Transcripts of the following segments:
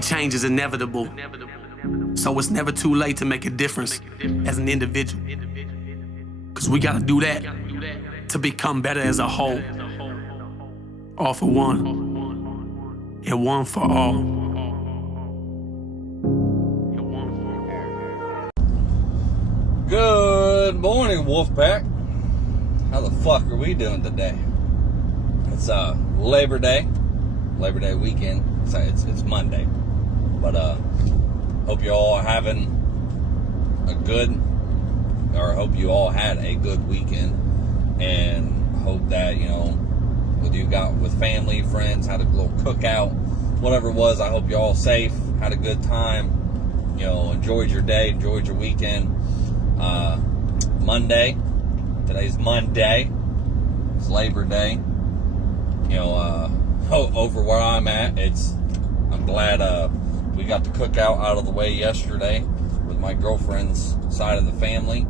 see, change is inevitable. So it's never too late to make a difference as an individual. Cause we gotta do that to become better as a whole. All for one, and one for all. Good morning, Wolfpack. How the fuck are we doing today? It's Labor Day weekend. It's Monday, but hope you all are having a good, or hope you all had a good weekend, and hope that what you got with family, friends, had a little cookout, whatever it was. I hope you're all safe, had a good time, enjoyed your day, enjoyed your weekend. Monday. Today's Monday. It's Labor Day. Over where I'm at, I'm glad we got the cookout out of the way yesterday with my girlfriend's side of the family.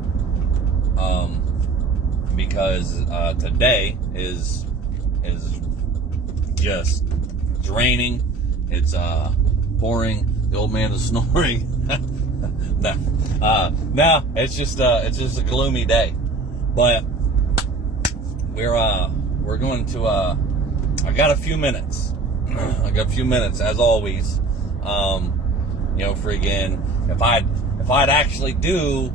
Because today is just draining. It's pouring. The old man is snoring. No, it's just a gloomy day. But we're going to I got a few minutes. As always. Friggin' if I'd actually do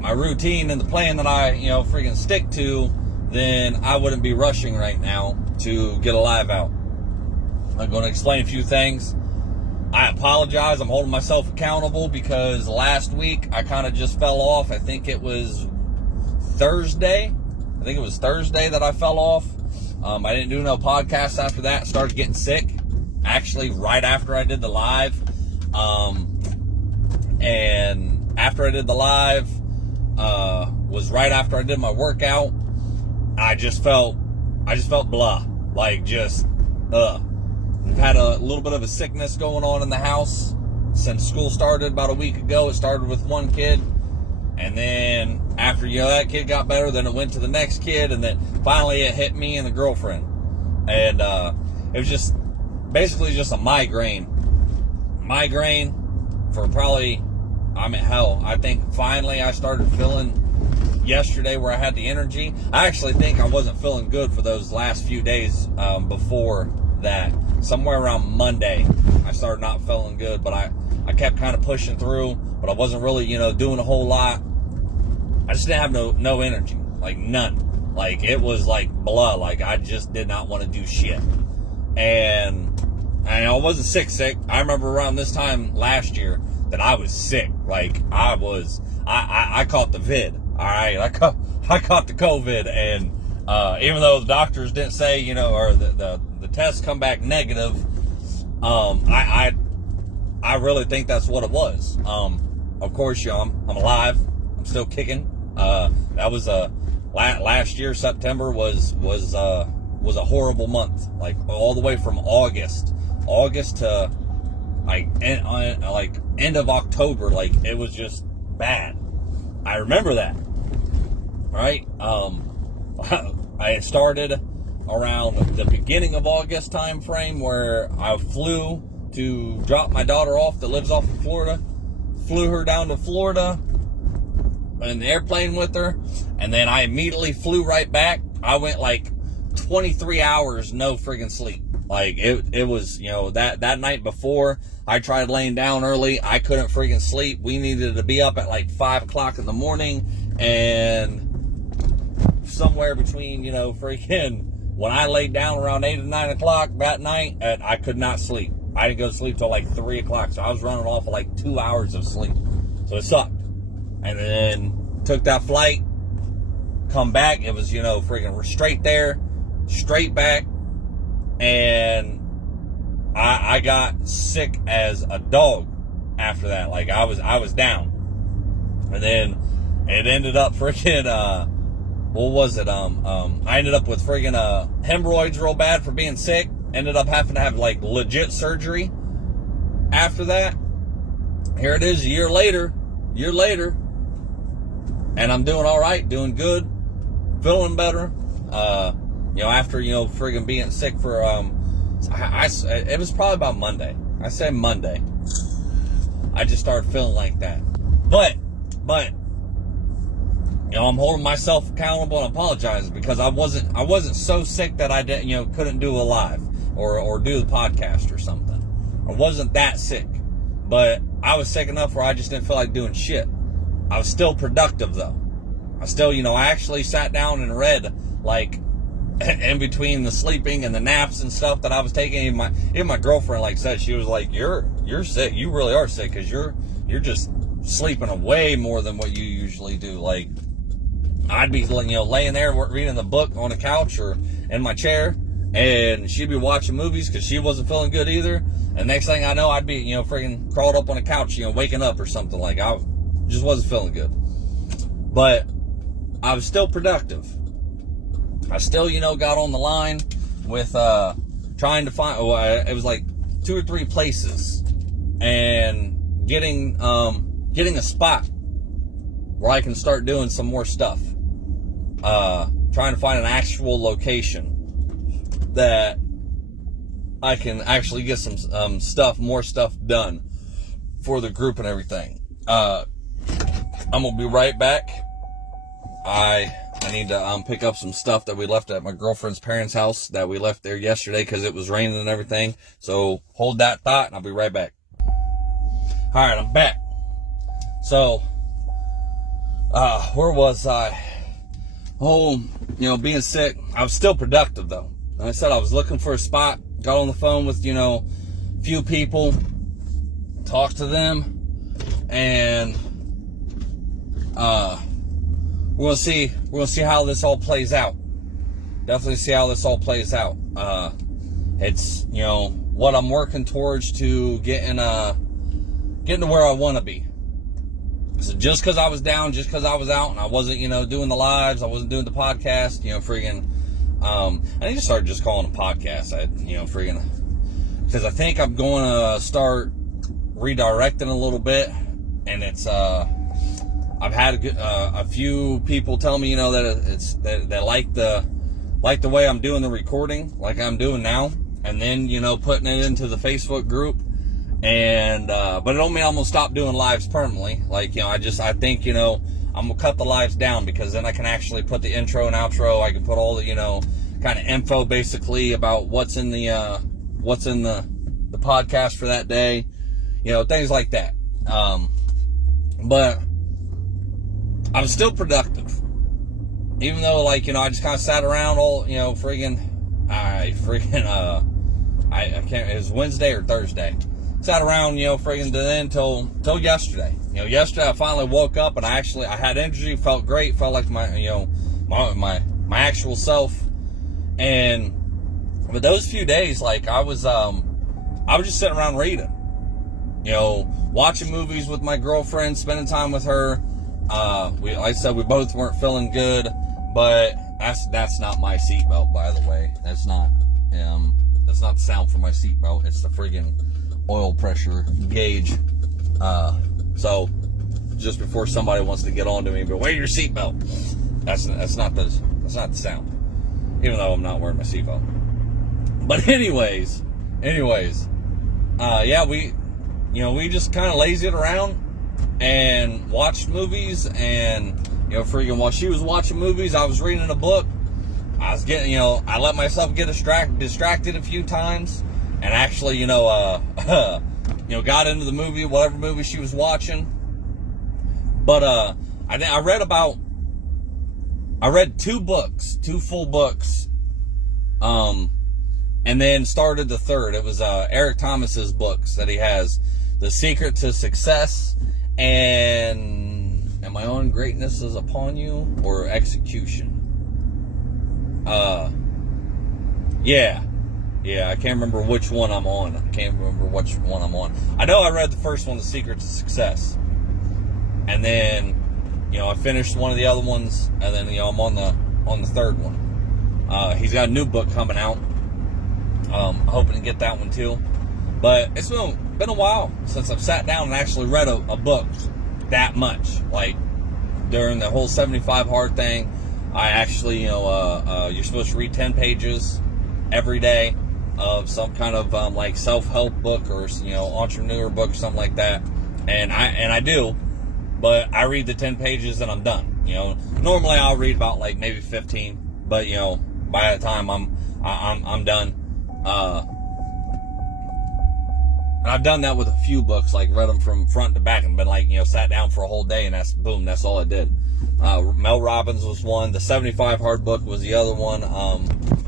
my routine and the plan that I friggin' stick to, then I wouldn't be rushing right now to get a live out. I'm going to explain a few things. I apologize. I'm holding myself accountable because last week I kind of just fell off. I think it was Thursday that I fell off. I didn't do no podcasts after that. Started getting sick, actually, right after I did the live. And after I did the live, was right after I did my workout. I just felt blah. We've had a little bit of a sickness going on in the house since school started about a week ago. It started with one kid, and then after that kid got better, then it went to the next kid, and then finally it hit me and the girlfriend. And it was just basically just a migraine for probably, I think finally I started feeling yesterday where I had the energy. I actually think I wasn't feeling good for those last few days before that. Somewhere around Monday, I started not feeling good, but I kept kind of pushing through, but I wasn't really, doing a whole lot. I just didn't have no energy, like none. Like it was like blah, like I just did not want to do shit. And I wasn't sick. I remember around this time last year that I was sick. Like I caught the vid. All right, I caught the COVID, and even though the doctors didn't say, or the tests come back negative, I really think that's what it was. Of course, I'm alive. I'm still kicking. That was last year. September was a horrible month. Like all the way from August to end of October. Like it was just bad. I remember that. Right? I started around the beginning of August time frame where I flew to drop my daughter off that lives off of Florida. Flew her down to Florida in the airplane with her, and then I immediately flew right back. I went like 23 hours no friggin' sleep. Like it was, that night before I tried laying down early. I couldn't friggin' sleep. We needed to be up at like 5 o'clock in the morning, and somewhere between, freaking when I laid down around 8 or 9 o'clock that night, I could not sleep. I didn't go to sleep till like 3 o'clock, so I was running off of like 2 hours of sleep. So it sucked. And then took that flight, come back. It was, freaking straight there, straight back. And I got sick as a dog after that. Like I was down. And then it ended up freaking, what was it? I ended up with friggin' hemorrhoids real bad for being sick. Ended up having to have like legit surgery after that. Here it is a year later, and I'm doing all right, doing good, feeling better. After friggin' being sick for it was probably about Monday. I say Monday, I just started feeling like that. But, I'm holding myself accountable and apologizing because I wasn't so sick that I didn't, couldn't do a live or do the podcast or something. I wasn't that sick, but I was sick enough where I just didn't feel like doing shit. I was still productive though. I still, I actually sat down and read, like, in between the sleeping and the naps and stuff that I was taking. Even my girlfriend, like, said, she was like, you're sick. You really are sick because you're just sleeping way more than what you usually do. Like, I'd be, laying there reading the book on the couch or in my chair, and she'd be watching movies because she wasn't feeling good either. And next thing I know, I'd be, freaking crawled up on the couch, waking up or something. Like, I just wasn't feeling good. But I was still productive. I still, got on the line with trying to find, it was like 2 or 3 places, and getting a spot where I can start doing some more stuff. Trying to find an actual location that I can actually get some more stuff done for the group and everything. I'm gonna be right back. I need to pick up some stuff that we left at my girlfriend's parents' house that we left there yesterday because it was raining and everything. So hold that thought and I'll be right back. All right, I'm back. So, where was I? Oh, being sick. I was still productive though. Like I said, I was looking for a spot, got on the phone with, a few people, talked to them, and, we're gonna see how this all plays out. Definitely see how this all plays out. It's, what I'm working towards to getting to where I want to be. So just because I was down, just because I was out and I wasn't, doing the lives, I wasn't doing the podcast, I need to start just calling them podcasts. Because I think I'm going to start redirecting a little bit, and it's, I've had a few people tell me, that they like the way I'm doing the recording, like I'm doing now, and then, putting it into the Facebook group. And, but it don't mean I'm going to stop doing lives permanently. Like, I think, I'm going to cut the lives down because then I can actually put the intro and outro. I can put all the, kind of info basically about what's in the podcast for that day, things like that. But I'm still productive, even though, I just kind of sat around all, I can't, it was Wednesday or Thursday. Sat around, till yesterday. Yesterday I finally woke up and I had energy, felt great, felt like my actual self. But those few days, I was just sitting around reading, watching movies with my girlfriend, spending time with her. Like I said, we both weren't feeling good, but that's not my seatbelt, by the way. That's not the sound for my seatbelt. It's the friggin' oil pressure gauge. So just before somebody wants to get on to me, but wear your seatbelt. That's not the sound. Even though I'm not wearing my seatbelt. But anyways, yeah, we just kind of lazied around and watched movies, and while she was watching movies, I was reading a book. I was getting, I let myself get distracted a few times. And actually, got into the movie, whatever movie she was watching. But I read 2 full books, and then started the third. It was Eric Thomas's books that he has, The Secret to Success and Am I on Greatness is Upon You, or Execution. Yeah, I can't remember which one I'm on. I know I read the first one, The Secret to Success. And then, I finished one of the other ones, and then, I'm on the third one. He's got a new book coming out. Hoping to get that one too. But it's been a while since I've sat down and actually read a book that much. Like, during the whole 75 hard thing, I actually, you're supposed to read 10 pages every day. of some kind of like self-help book or entrepreneur book or something like that, and I do, but I read the 10 pages and I'm done. Normally I'll read about like maybe 15, but by the time I'm done. And I've done that with a few books, like read them from front to back and been like, sat down for a whole day and that's all I did. Mel Robbins was one. The 75 Hard book was the other one.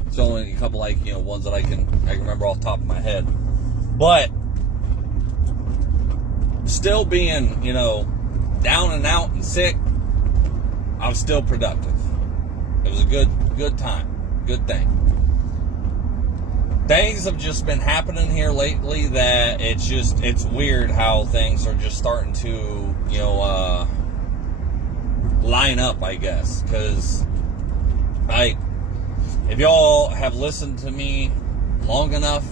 It's only a couple ones that I can remember off the top of my head. But still being, down and out and sick, I'm still productive. It was a good time. Good thing. Things have just been happening here lately that it's weird how things are just starting to, line up, I guess. Because, if y'all have listened to me long enough,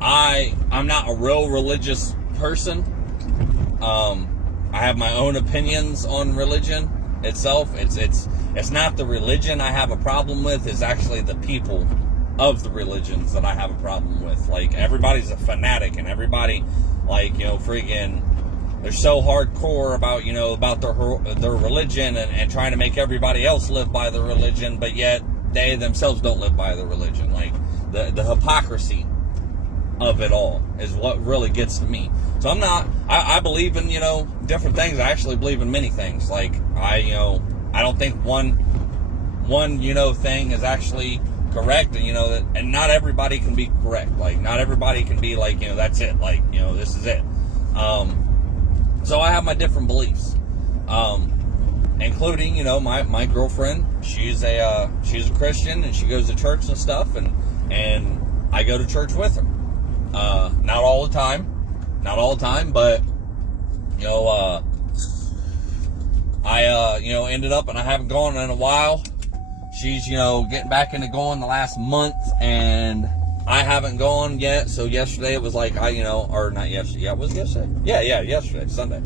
I'm not a real religious person. I have my own opinions on religion itself. It's not the religion I have a problem with, it's actually the people of the religions that I have a problem with. Like, everybody's a fanatic, and everybody, freaking, they're so hardcore about, about their religion and trying to make everybody else live by the religion, but yet they themselves don't live by the religion. Like, the hypocrisy of it all is what really gets to me. So I believe in, different things. I actually believe in many things. Like, I don't think one thing is actually correct, and and not everybody can be correct. Like, not everybody can be like, that's it, like, this is it. So I have my different beliefs, including, my girlfriend. She's a Christian, and she goes to church and stuff, and I go to church with her. Not all the time, but I ended up, and I haven't gone in a while. She's, getting back into going the last month, and I haven't gone yet. So yesterday it was like, or not yesterday. Yeah, it was yesterday. Yeah, yesterday, Sunday.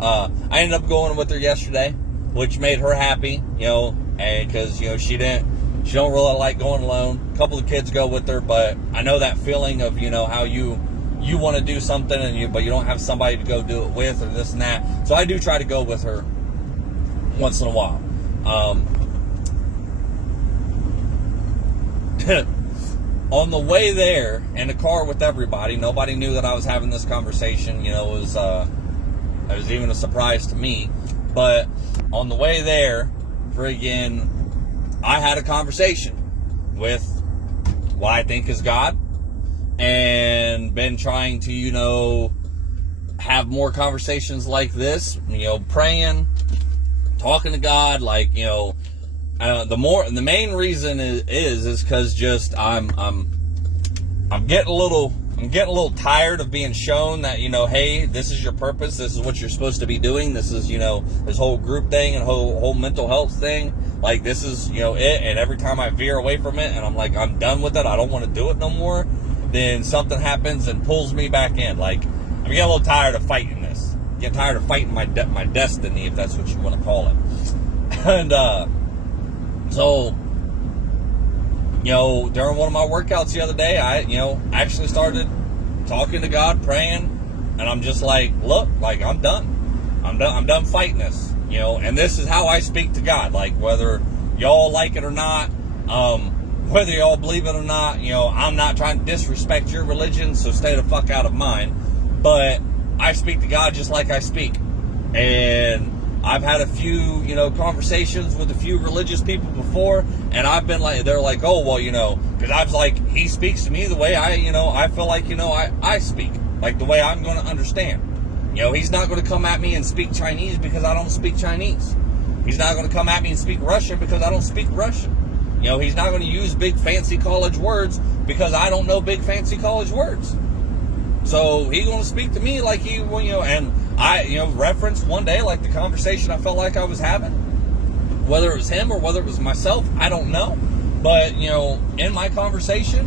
I ended up going with her yesterday, which made her happy, and because, she don't really like going alone. A couple of kids go with her, but I know that feeling of, how you want to do something but you don't have somebody to go do it with, or this and that. So I do try to go with her once in a while. On the way there, in the car with everybody, nobody knew that I was having this conversation. It was even a surprise to me. But on the way there, friggin', I had a conversation with what I think is God, and been trying to, have more conversations like this, praying, talking to God, like, the main reason is because just I'm getting a little tired of being shown that, hey, this is your purpose, this is what you're supposed to be doing, this is, this whole group thing and whole mental health thing, like, this is, it, and every time I veer away from it and I'm like, I'm done with it, I don't want to do it no more, then something happens and pulls me back in. Like, I'm getting a little tired of fighting this. Getting tired of fighting my destiny, if that's what you want to call it. And, so, during one of my workouts the other day, I, actually started talking to God, praying, and I'm just like, look, like, I'm done. I'm done fighting this, and this is how I speak to God. Like, whether y'all like it or not, whether y'all believe it or not, I'm not trying to disrespect your religion, so stay the fuck out of mine, but I speak to God just like I speak. And I've had a few, conversations with a few religious people before, and I've been like, they're like, oh, well, because I was like, he speaks to me the way I feel like, I speak, like the way I'm going to understand. He's not going to come at me and speak Chinese because I don't speak Chinese. He's not going to come at me and speak Russian because I don't speak Russian. He's not going to use big fancy college words because I don't know big fancy college words. So he's going to speak to me like he, and I, referenced one day, like the conversation I felt like I was having, whether it was him or whether it was myself, I don't know. But, in my conversation,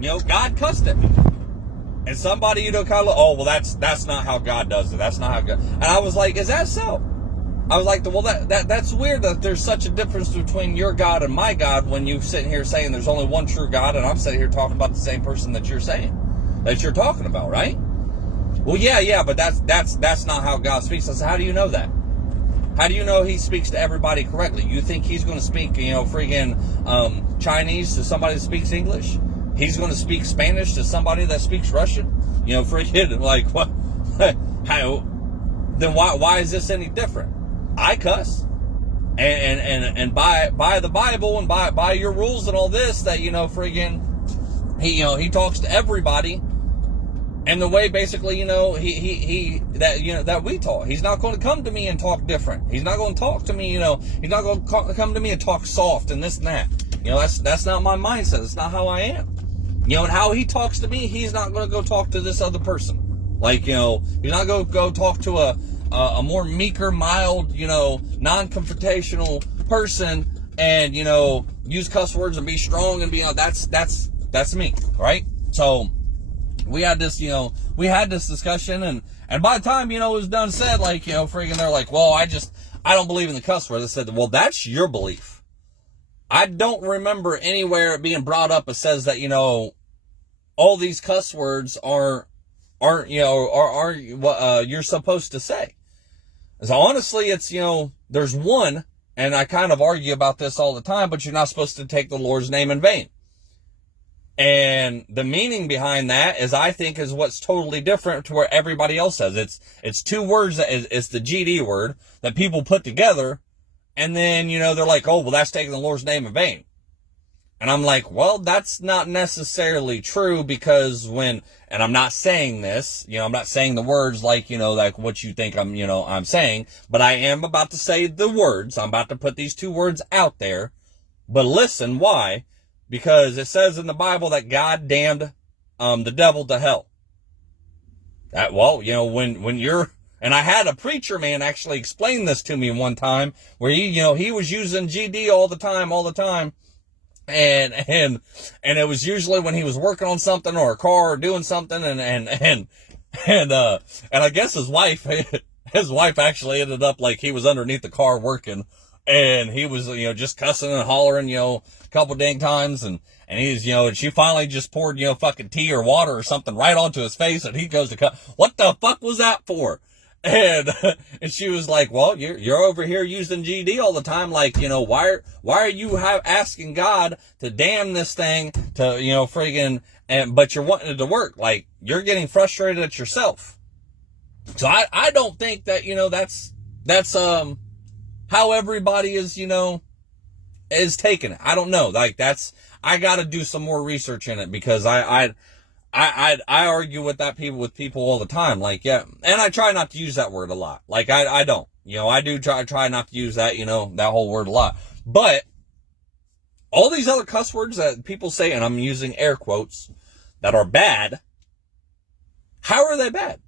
God cussed at me. And somebody, kind of, oh, well, that's not how God does it. That's not how God, and I was like, is that so? I was like, well, that's weird that there's such a difference between your God and my God when you sit here saying there's only one true God, and I'm sitting here talking about the same person that you're talking about, right? Well, yeah, but that's not how God speaks. I said, how do you know that? How do you know he speaks to everybody correctly? You think he's going to speak, freaking Chinese to somebody that speaks English? He's going to speak Spanish to somebody that speaks Russian? Freaking, like, what? How? Then why is this any different? I cuss. And by the Bible and by your rules and all this, that, friggin', he talks to everybody. And the way basically, that we talk. He's not going to come to me and talk different. He's not going to talk to me, he's not going to come to me and talk soft and this and that. That's not my mindset. It's not how I am. And how he talks to me, he's not going to go talk to this other person. Like, he's not going to go talk to a more meeker, mild, non-confrontational person and, use cuss words and be strong and be, that's me, right? So, we had this discussion, and by the time, it was done said, like, freaking, they're like, well, I don't believe in the cuss words. I said, well, that's your belief. I don't remember anywhere it being brought up. It says that, all these cuss words aren't what you're supposed to say. So honestly, it's, there's one, and I kind of argue about this all the time, but you're not supposed to take the Lord's name in vain. And the meaning behind that is, I think, is what's totally different to where everybody else says. It's two words it's the GD word that people put together. And then, they're like, oh, well, that's taking the Lord's name in vain. And I'm like, well, that's not necessarily true, because and I'm not saying this, I'm not saying the words like, like what you think I'm saying, but I am about to say the words. I'm about to put these two words out there. But listen, why? Because it says in the Bible that God damned the devil to hell. When you're, and I had a preacher man actually explain this to me one time, where he was using GD all the time, and it was usually when he was working on something or a car or doing something, and I guess his wife actually ended up, like, he was underneath the car working, and he was, just cussing and hollering, a couple dang times, and he's, and she finally just poured, fucking tea or water or something right onto his face, and he goes to cut. What the fuck was that for? And she was like, well, you're over here using GD all the time. Like, why are you asking God to damn this thing to, friggin', but you're wanting it to work? Like, you're getting frustrated at yourself. So I don't think that, that's how everybody is, is taking it. I don't know. Like, I got to do some more research in it, because I argue with people all the time. Like, yeah. And I try not to use that word a lot. Like, I don't, I do try not to use that, that whole word a lot. But all these other cuss words that people say, and I'm using air quotes, that are bad. How are they bad?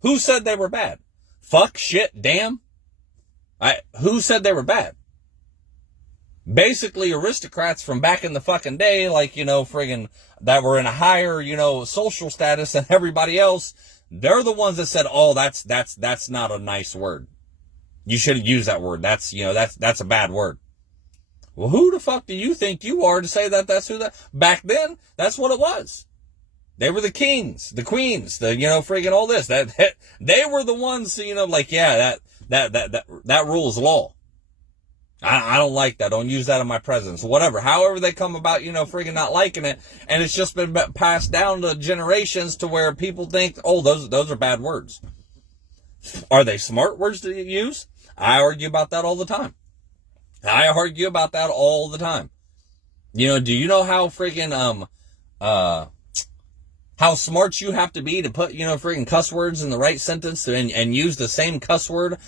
Who said they were bad? Fuck, shit, damn. Who said they were bad? Basically, aristocrats from back in the fucking day, like, friggin', that were in a higher, social status than everybody else. They're the ones that said, oh, that's not a nice word. You shouldn't use that word. That's a bad word. Well, who the fuck do you think you are to say that's who that? Back then, that's what it was. They were the kings, the queens, the, friggin' all this. That they were the ones, like, yeah, that rules law. I don't like that. Don't use that in my presence. Whatever. However they come about, friggin' not liking it. And it's just been passed down to generations to where people think, oh, those are bad words. Are they smart words to use? I argue about that all the time. Do you know how friggin', how smart you have to be to put, friggin' cuss words in the right sentence and use the same cuss word,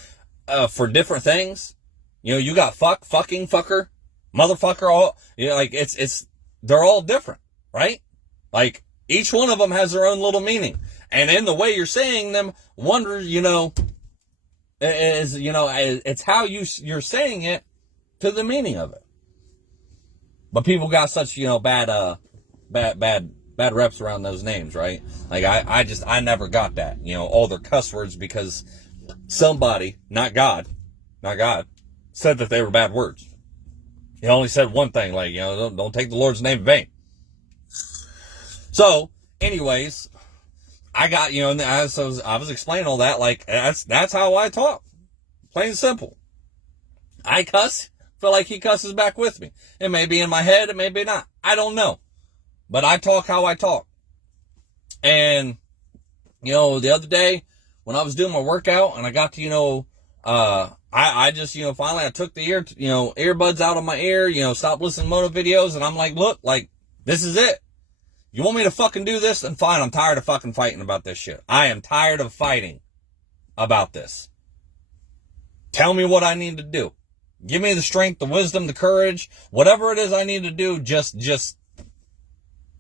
for different things? You got fuck, fucking, fucker, motherfucker, all, like, they're all different, right? Like, each one of them has their own little meaning. And in the way you're saying them, it's how you're saying it to the meaning of it. But people got such, bad reps around those names, right? Like, I never got that, all their cuss words, because somebody, not God, not God, said that they were bad words. He only said one thing, like, don't take the Lord's name in vain. So, anyways, I got, and I was explaining all that, like, that's how I talk. Plain and simple. I cuss, feel like he cusses back with me. It may be in my head, it may be not. I don't know. But I talk how I talk. And, the other day, when I was doing my workout, and I got to, I just, finally I took the earbuds out of my ear, stopped listening to moto videos, and I'm like, look, like, this is it. You want me to fucking do this? Then fine, I'm tired of fucking fighting about this shit. I am tired of fighting about this. Tell me what I need to do. Give me the strength, the wisdom, the courage, whatever it is I need to do, just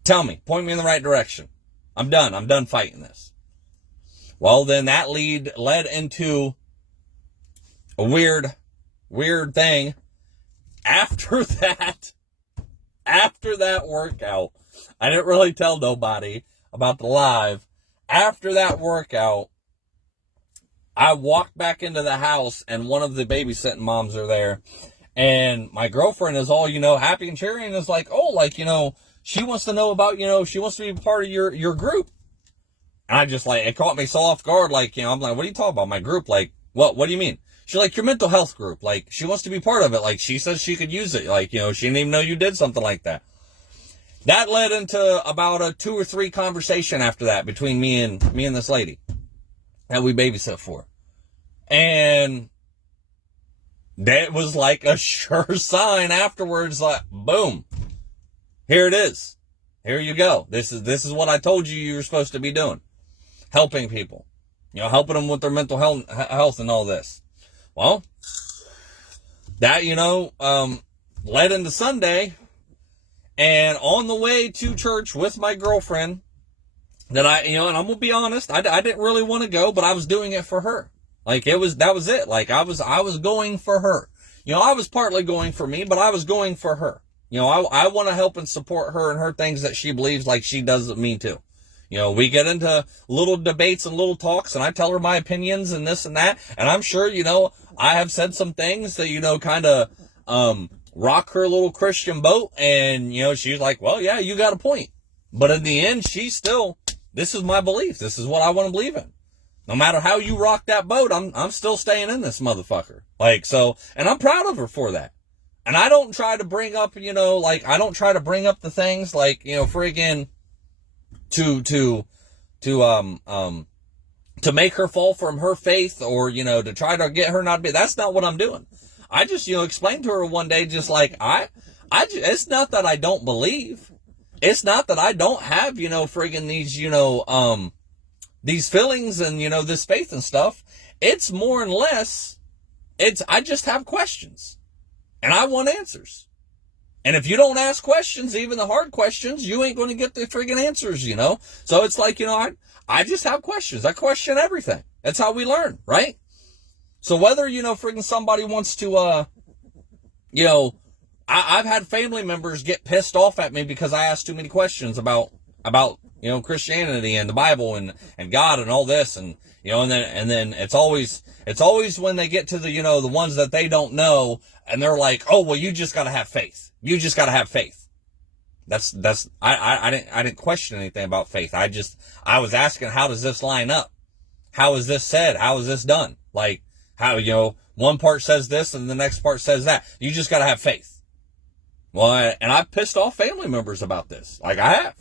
tell me. Point me in the right direction. I'm done. I'm done fighting this. Well, then that led into a weird thing. After that workout, I didn't really tell nobody about the live. After that workout, I walked back into the house, and one of the babysitting moms are there, and my girlfriend is all, happy and cheery, and is like, oh, like, she wants to know about, she wants to be part of your group. And I just, like, it caught me so off guard, like, I'm like, what are you talking about? My group? Like, what do you mean? She's like, your mental health group. Like, she wants to be part of it. Like, she says she could use it. Like, she didn't even know you did something like that. That led into about a 2 or 3 conversation after that between me and this lady that we babysit for. And that was like a sure sign afterwards, like, boom, here it is. Here you go. This is what I told you were supposed to be doing. Helping people, helping them with their mental health and all this. Well, that, led into Sunday, and on the way to church with my girlfriend, that and I'm going to be honest, I didn't really want to go, but I was doing it for her. Like, that was it. Like, I was going for her. I was partly going for me, but I was going for her. I want to help and support her and her things that she believes like she does with me too. We get into little debates and little talks, and I tell her my opinions and this and that. And I'm sure, I have said some things that, kind of, rock her little Christian boat. And, she's like, well, yeah, you got a point. But in the end, this is my belief. This is what I want to believe in. No matter how you rock that boat, I'm still staying in this motherfucker. Like, so, and I'm proud of her for that. And I don't try to bring up, I don't try to bring up the things like, friggin' to make her fall from her faith, or, to try to get her not to be. That's not what I'm doing. I just, explained to her one day, just like, it's not that I don't believe. It's not that I don't have, friggin' these feelings and, this faith and stuff. It's more and less, I just have questions, and I want answers. And if you don't ask questions, even the hard questions, you ain't going to get the friggin' answers, So it's like, I just have questions. I question everything. That's how we learn, right? So whether, friggin' somebody wants to, I've had family members get pissed off at me because I asked too many questions about, Christianity and the Bible and God and all this. And, and then it's always when they get to the, the ones that they don't know, and they're like, oh, well, you just got to have faith. You just got to have faith. I didn't question anything about faith. I was asking, how does this line up? How is this said? How is this done? Like, how, one part says this and the next part says that. You just got to have faith. Well, and I've pissed off family members about this. Like, I have,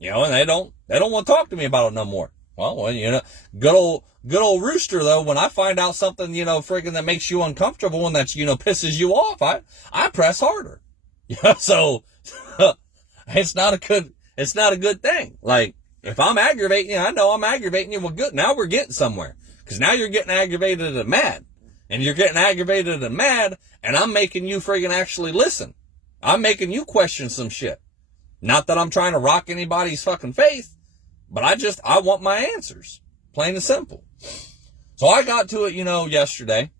and they don't want to talk to me about it no more. Well, good old Rooster, though, when I find out something, friggin' that makes you uncomfortable and that, pisses you off, I press harder. So it's not a good thing. Like, if I'm aggravating you, I know I'm aggravating you. Well, good. Now we're getting somewhere, because now you're getting aggravated and mad, and you're getting aggravated and mad, and I'm making you friggin' actually listen. I'm making you question some shit. Not that I'm trying to rock anybody's fucking faith, but I want my answers. Plain and simple. So I got to it, yesterday,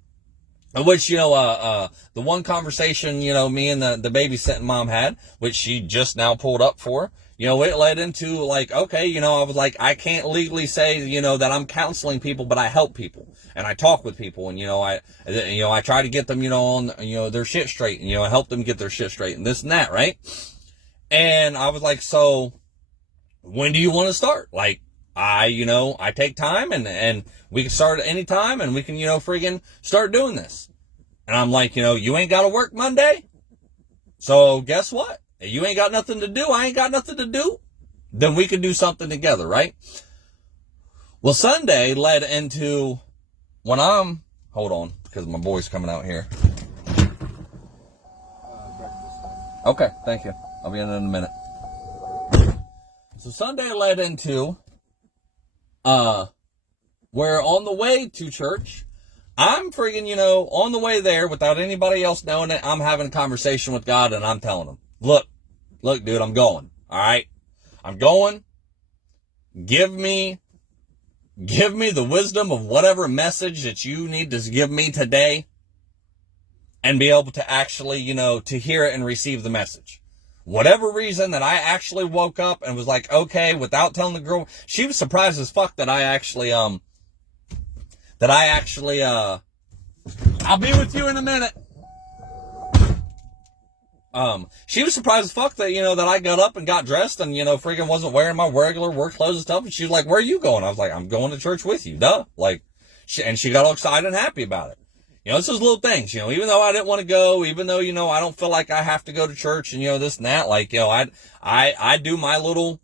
which, the one conversation, me and the babysitting mom had, which she just now pulled up for, it led into like, okay, I was like, I can't legally say, that I'm counseling people, but I help people and I talk with people and, I try to get them, on, their shit straight and, help them get their shit straight and this and that. Right. And I was like, so when do you want to start? Like, I take time and we can start at any time and we can, friggin' start doing this. And I'm like, you ain't got to work Monday. So guess what? You ain't got nothing to do. I ain't got nothing to do. Then we can do something together, right? Well, Sunday led into when hold on, because my boy's coming out here. Okay, thank you. I'll be in a minute. So Sunday led into, where on the way to church, I'm friggin', on the way there without anybody else knowing it, I'm having a conversation with God and I'm telling him, look, dude, I'm going. All right. I'm going. Give me the wisdom of whatever message that you need to give me today and be able to actually, to hear it and receive the message. Whatever reason that I actually woke up and was like, okay, without telling the girl, she was surprised as fuck that I actually, I'll be with you in a minute. She was surprised as fuck that, that I got up and got dressed and, freaking wasn't wearing my regular work clothes and stuff. And she was like, where are you going? I was like, I'm going to church with you. Duh. Like, she got all excited and happy about it. It's those little things, even though I didn't want to go, even though, I don't feel like I have to go to church and, this and that, like, I do my little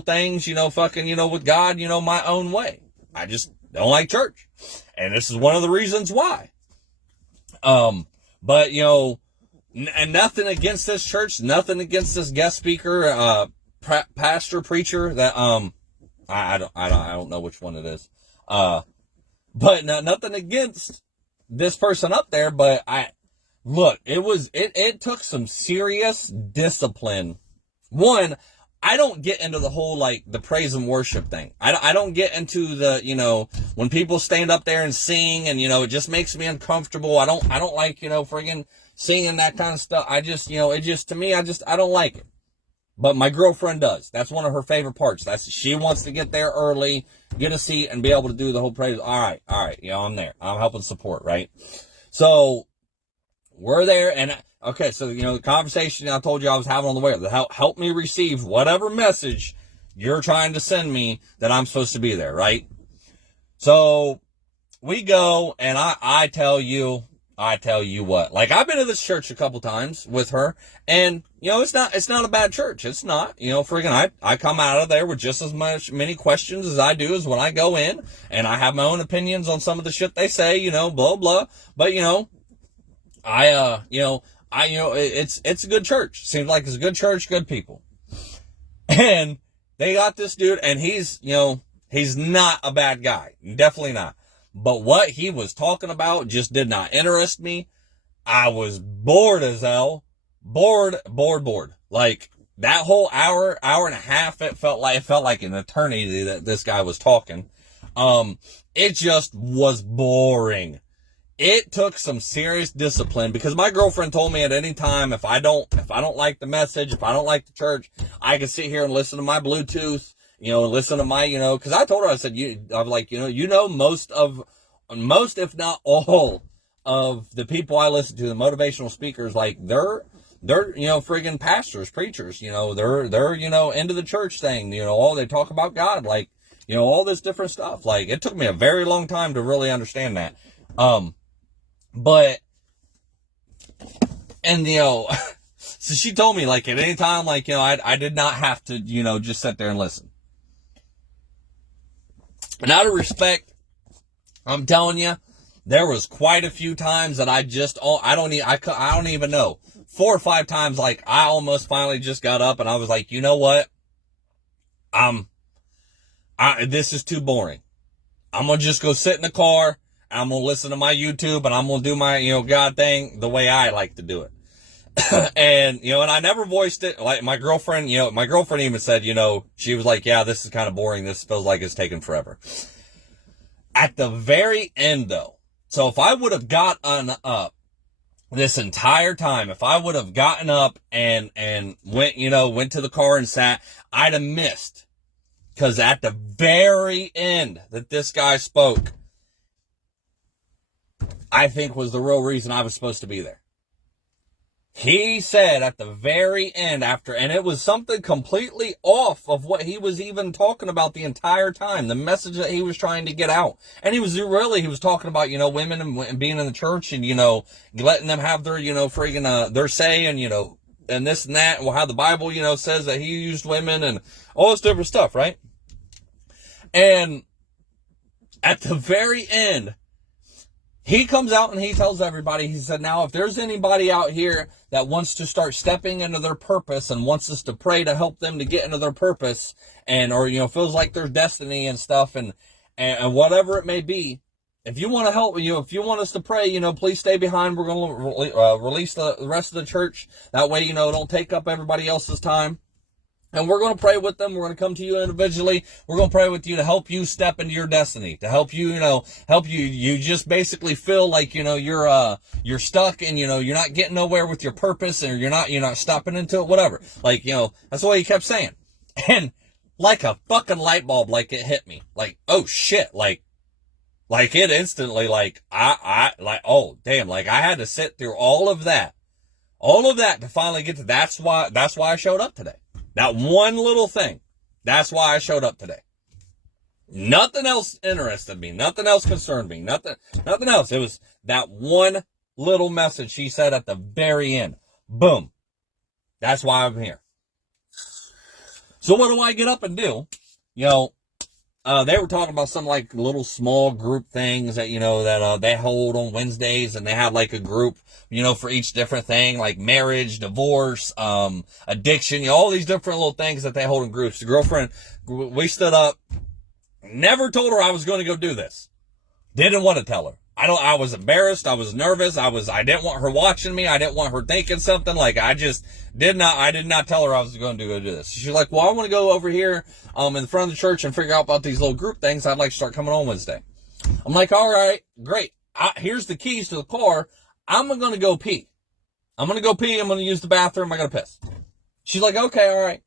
things, fucking, with God, my own way. I just don't like church. And this is one of the reasons why. But, and nothing against this church, nothing against this guest speaker, pastor, preacher that, I don't know which one it is. But nothing against this person up there, but it took some serious discipline. One, I don't get into the whole, like, the praise and worship thing. I don't get into the, when people stand up there and sing and, it just makes me uncomfortable. I don't like, friggin' singing that kind of stuff. I just, to me, I don't like it. But my girlfriend does. That's one of her favorite parts. She wants to get there early, get a seat, and be able to do the whole praise. All right. I'm there. I'm helping support, right? So we're there, and okay, so the conversation I told you I was having on the way, help me receive whatever message you're trying to send me that I'm supposed to be there, right? So we go, and I tell you what, like, I've been to this church a couple times with her, and it's not a bad church. It's not, friggin' I come out of there with just as many questions as I do as when I go in, and I have my own opinions on some of the shit they say, blah, blah. But, it's a good church. Seems like it's a good church, good people. And they got this dude, and he's not a bad guy. Definitely not. But what he was talking about just did not interest me. I was bored as hell. Bored. Like, that whole hour and a half, it felt like an eternity that this guy was talking. It just was boring. It took some serious discipline, because my girlfriend told me at any time, if I don't like the message, if I don't like the church, I can sit here and listen to my Bluetooth, listen to my, cause I told her, I said, most, if not all of the people I listen to, the motivational speakers, like, they're, friggin' pastors, preachers, they're, into the church thing, they talk about God, like, all this different stuff. Like, it took me a very long time to really understand that. But, and, so she told me, like, at any time, like, I did not have to, just sit there and listen. And out of respect, I'm telling you, there was quite a few times that I don't even know. 4 or 5 times, like, I almost finally just got up and I was like, you know what? This is too boring. I'm going to just go sit in the car. I'm going to listen to my YouTube, and I'm going to do my, God thing the way I like to do it. And, and I never voiced it. Like, my girlfriend even said, she was like, yeah, this is kind of boring. This feels like it's taking forever. At the very end, though, so if I would have gotten up this entire time, if I would have gotten up and went to the car and sat, I'd have missed. Because at the very end that this guy spoke, I think was the real reason I was supposed to be there. He said at the very end and it was something completely off of what he was even talking about the entire time, the message that he was trying to get out. And he was talking about, women and being in the church and, letting them have their, their say and, and this and that, and how the Bible, says that he used women and all this different stuff, right? And at the very end, he comes out and he tells everybody, he said, now, if there's anybody out here that wants to start stepping into their purpose and wants us to pray to help them to get into their purpose or feels like their destiny and stuff and whatever it may be, if you want to help, if you want us to pray, please stay behind. We're going to release the rest of the church. That way, don't take up everybody else's time. And we're going to pray with them. We're going to come to you individually. We're going to pray with you to help you step into your destiny, to help you, you just basically feel like, you're stuck and, you're not getting nowhere with your purpose and you're not stopping into it, whatever. Like, that's what he kept saying. And like a fucking light bulb, like it hit me. Like, oh shit. Like it instantly, oh damn, like I had to sit through all of that to finally get to, that's why I showed up today. That one little thing. That's why I showed up today. Nothing else interested me. Nothing else concerned me. Nothing else. It was that one little message she said at the very end. Boom. That's why I'm here. So what do I get up and do? They were talking about some like little small group things that, that they hold on Wednesdays, and they have like a group, for each different thing, like marriage, divorce, addiction, all these different little things that they hold in groups. The girlfriend, we stood up, never told her I was going to go do this. Didn't want to tell her. I was embarrassed. I was nervous. I didn't want her watching me. I didn't want her thinking something. Like, I did not tell her I was going to go do this. She's like, well, I want to go over here, in front of the church and figure out about these little group things. I'd like to start coming on Wednesday. I'm like, all right, great. Here's the keys to the car. I'm going to go pee. I'm going to use the bathroom. I got to piss. She's like, okay, all right.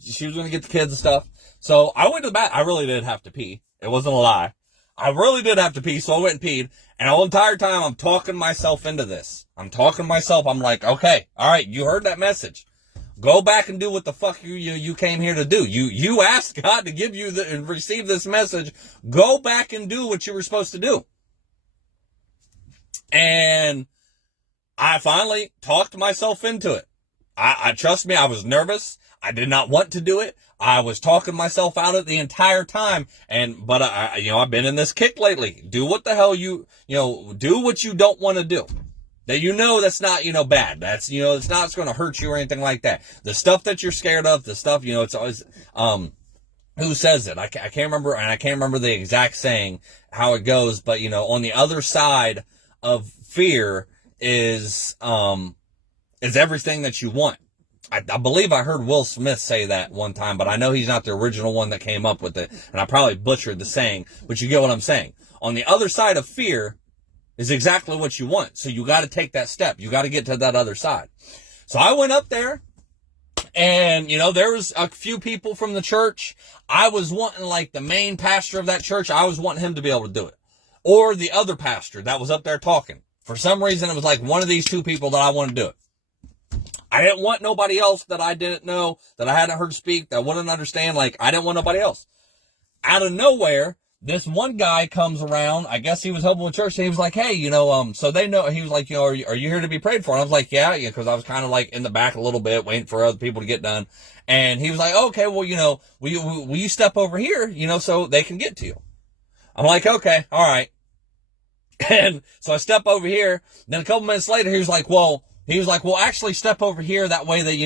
She was going to get the kids and stuff. So I went to the bathroom. I really did have to pee. It wasn't a lie. I really did have to pee, so I went and peed. And the whole entire time, I'm talking myself into this. I'm like, okay, all right, you heard that message. Go back and do what the fuck you came here to do. You asked God to give you and receive this message. Go back and do what you were supposed to do. And I finally talked myself into it. I trust me, I was nervous. I did not want to do it. I was talking myself out of it the entire time. But I've been in this kick lately. Do what the hell do what you don't want to do. That that's not, bad. That's, it's not going to hurt you or anything like that. The stuff that you're scared of, the stuff, it's always, who says it? I can't remember, and I can't remember the exact saying, how it goes, but, on the other side of fear is everything that you want. I believe I heard Will Smith say that one time, but I know he's not the original one that came up with it, and I probably butchered the saying, but you get what I'm saying. On the other side of fear is exactly what you want, so you got to take that step. You got to get to that other side. So I went up there, and, there was a few people from the church. I was wanting, like, the main pastor of that church, I was wanting him to be able to do it. Or the other pastor that was up there talking. For some reason, it was like one of these two people that I wanted to do it. I didn't want nobody else that I didn't know, that I hadn't heard speak, that wouldn't understand. Like, I didn't want nobody else. Out of nowhere, this one guy comes around. I guess he was helping with church. And he was like, hey, so they know, he was like, are you here to be prayed for? And I was like, yeah, because I was kind of like in the back a little bit, waiting for other people to get done. And he was like, okay, well, will you step over here, so they can get to you? I'm like, okay, all right. And so I step over here. Then a couple minutes later, he was like, well, actually step over here. That way that,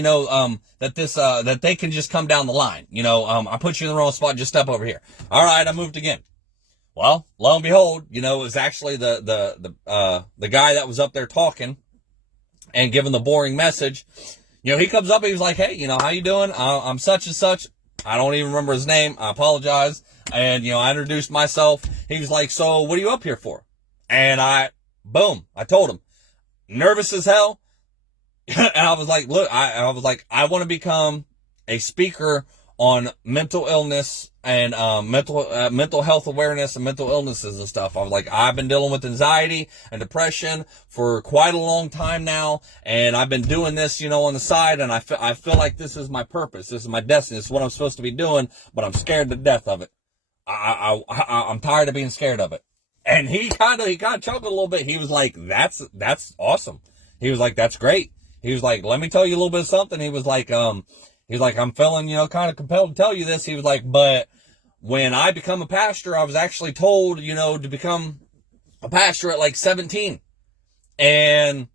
that they can just come down the line. I put you in the wrong spot. Just step over here. All right. I moved again. Well, lo and behold, it was actually the guy that was up there talking and giving the boring message. He comes up and he was like, hey, how you doing? I'm such and such. I don't even remember his name. I apologize. And, I introduced myself. He was like, so what are you up here for? And I told him, nervous as hell. And I was like, look, I was like, I want to become a speaker on mental illness and mental health awareness and mental illnesses and stuff. I was like, I've been dealing with anxiety and depression for quite a long time now, and I've been doing this, on the side, and I feel like this is my purpose, this is my destiny, this is what I'm supposed to be doing, but I'm scared to death of it. I'm tired of being scared of it. And he kind of chuckled a little bit. He was like, that's awesome. He was like, that's great. He was like, let me tell you a little bit of something. He was like, I'm feeling, kind of compelled to tell you this. He was like, but when I become a pastor, I was actually told, to become a pastor at like 17. And,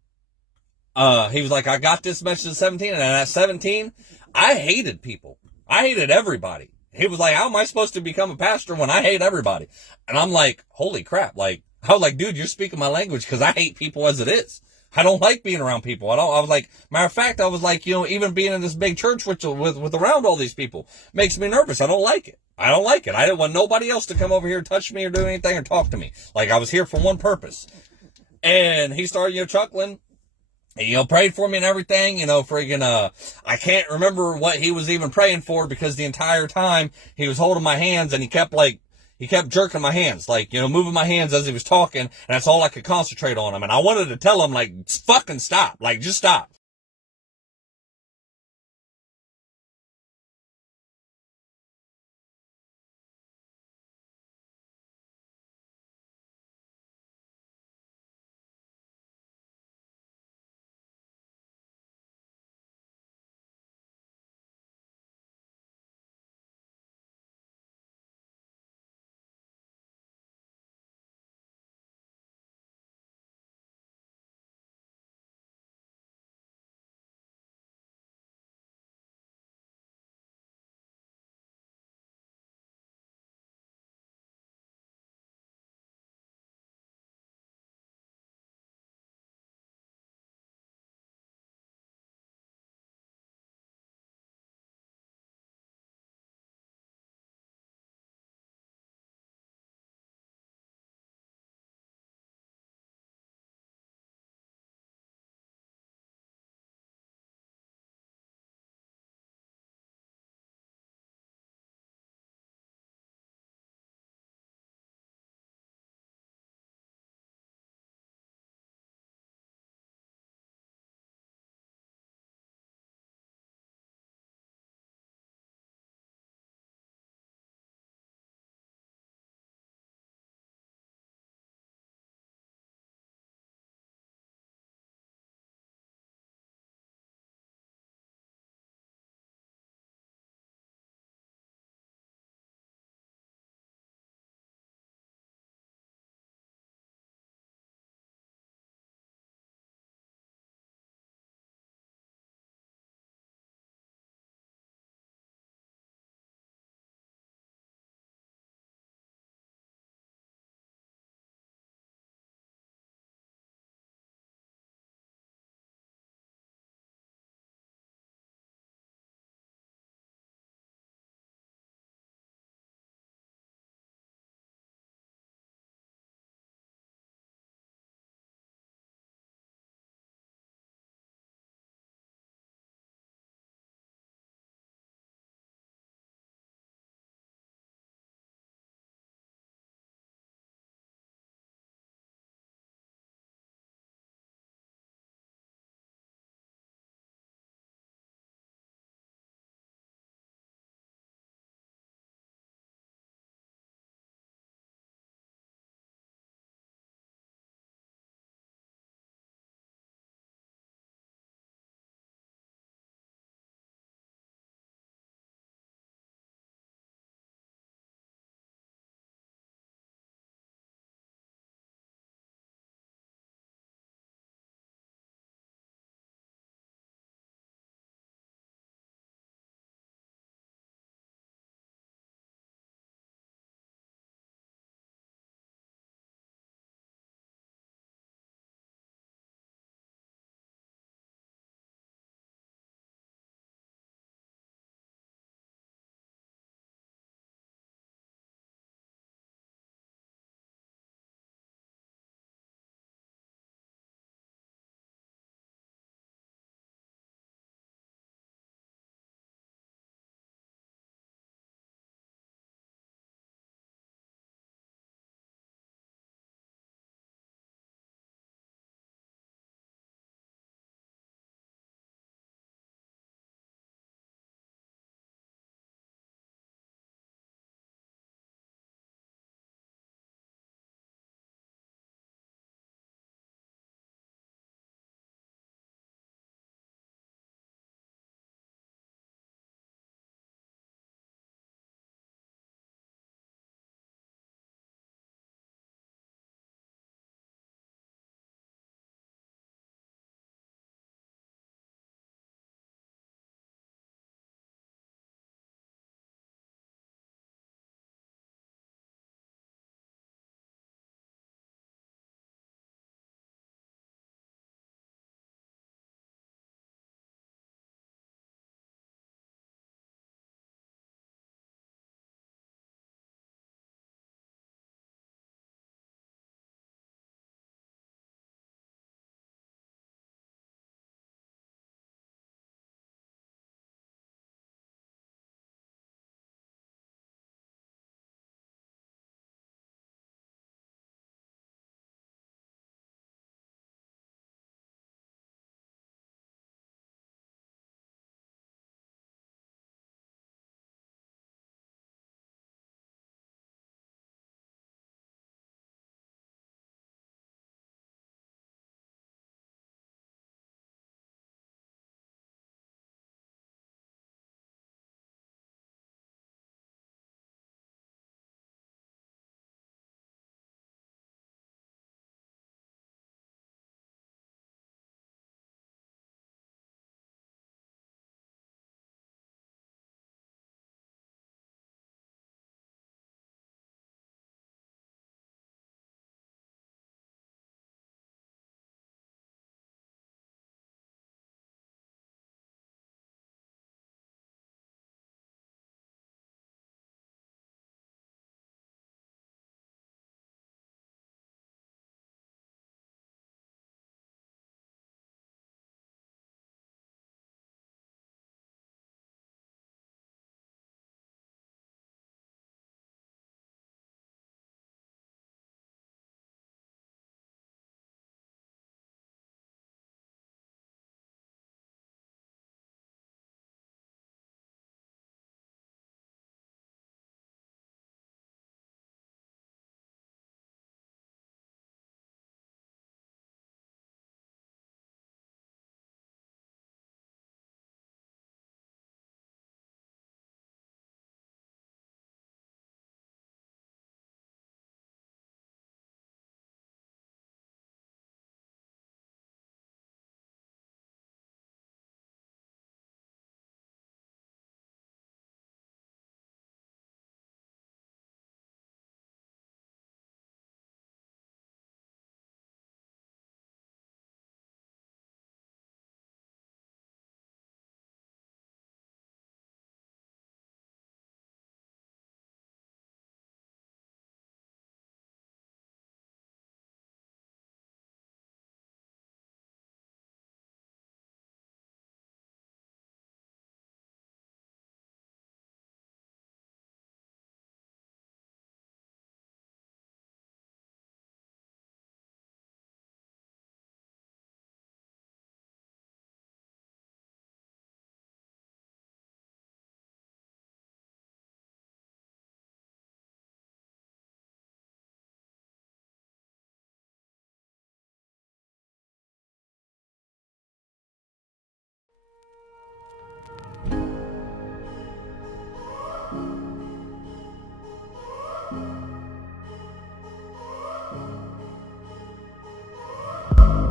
he was like, I got this message at 17. And at 17, I hated people. I hated everybody. He was like, how am I supposed to become a pastor when I hate everybody? And I'm like, holy crap. Like, I was like, dude, you're speaking my language, because I hate people as it is. I don't like being around people. I was like, matter of fact, I was like, even being in this big church with around all these people makes me nervous. I don't like it. I didn't want nobody else to come over here and touch me or do anything or talk to me. Like, I was here for one purpose. And he started, chuckling. He, prayed for me and everything, I can't remember what he was even praying for, because the entire time he was holding my hands, and he kept jerking my hands, moving my hands as he was talking, and that's all I could concentrate on him. And I wanted to tell him, like, fucking stop, like, just stop.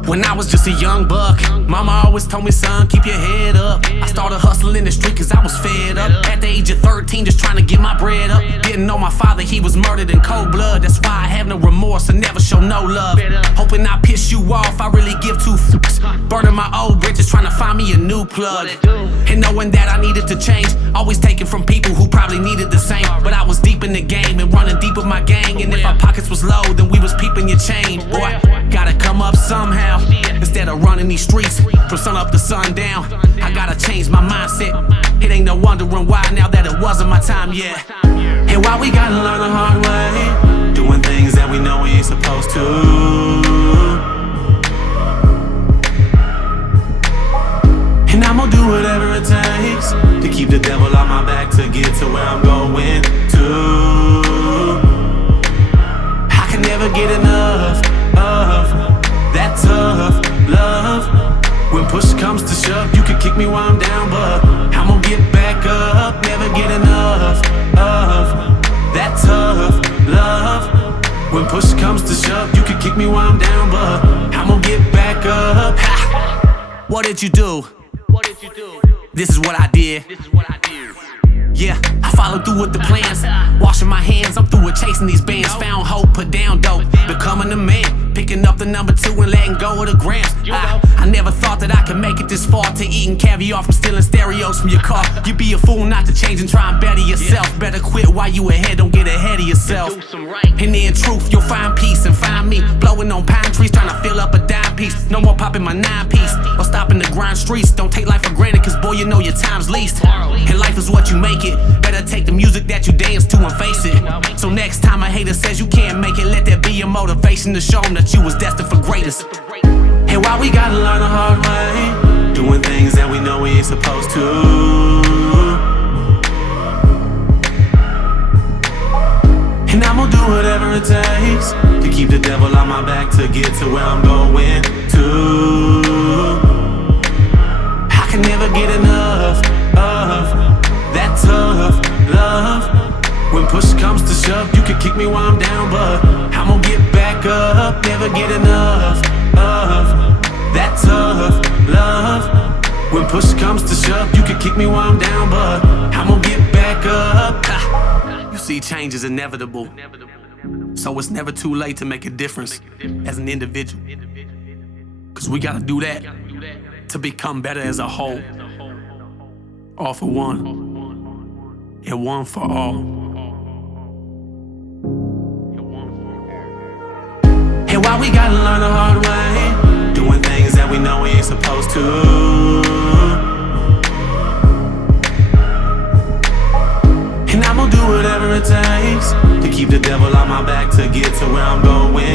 When I was just a young buck, mama always told me, son, keep your head up. I started hustling in the street cause I was fed up. At the age of 13, just trying to get my bread up. Didn't know my father, he was murdered in cold blood. That's why I have no remorse and never show no love. Hoping I piss you off, I really give two fucks. Burning my old bridges, trying to find me a new plug. And knowing that I needed to change, always taking from people who probably needed the same. But I was deep in the game and running deep with my gang. And if our pockets was low, then we was peeping your chain. Boy, gotta come up somehow. Instead of running these streets from sun up to sundown, I gotta change my mindset. It ain't no wondering why now that it wasn't my time yet. And why we gotta learn the hard way, doing things that we know we ain't supposed to. And I'm gonna do whatever it takes to keep the devil on my back to get to where I'm going to. I can never get enough of that tough love. When push comes to shove, you can kick me while I'm down, but I'm gonna get back up. Never get enough of that tough love. When push comes to shove, you can kick me while I'm down, but I'm gonna get back up. Ha! What did you do? This is what I did. Yeah, I followed through with the plans. Washing my hands, I'm through with chasing these bands. Found hope, put down dope, becoming a man. Picking up the number 2 and letting go of the grams. I never thought that I could make it this far, to eating caviar from stealing stereos from your car. You be a fool not to change and try and better yourself. Better quit while you ahead, don't get ahead of yourself. And in truth, you'll find peace and find me blowing on pine trees, trying to fill up a dime piece. No more popping my 9-piece or stopping the grind streets. Don't take life for granted, cause boy, you know your time's least. And life is what you make it. Better take the music that you dance to and face it. So next time a hater says you can't make it, let that be your motivation to show them that you was destined for greatness. And why we gotta learn the hard way, doing things that we know we ain't supposed to. And I'm gonna do whatever it takes to keep the devil on my back to get to where I'm going to. I can never get enough of that tough love. When push comes to shove, you can kick me while I'm down, but I'm gonna get back up. Never get enough of that tough love. When push comes to shove, you can kick me while I'm down, but I'm gonna get back up. You see, change is inevitable, so it's never too late to make a difference as an individual. Cause we gotta do that to become better as a whole. All for one, and one for all. And why we gotta learn the hard way, doing things that we know we ain't supposed to. And I'm gonna do whatever it takes to keep the devil on my back to get to where I'm going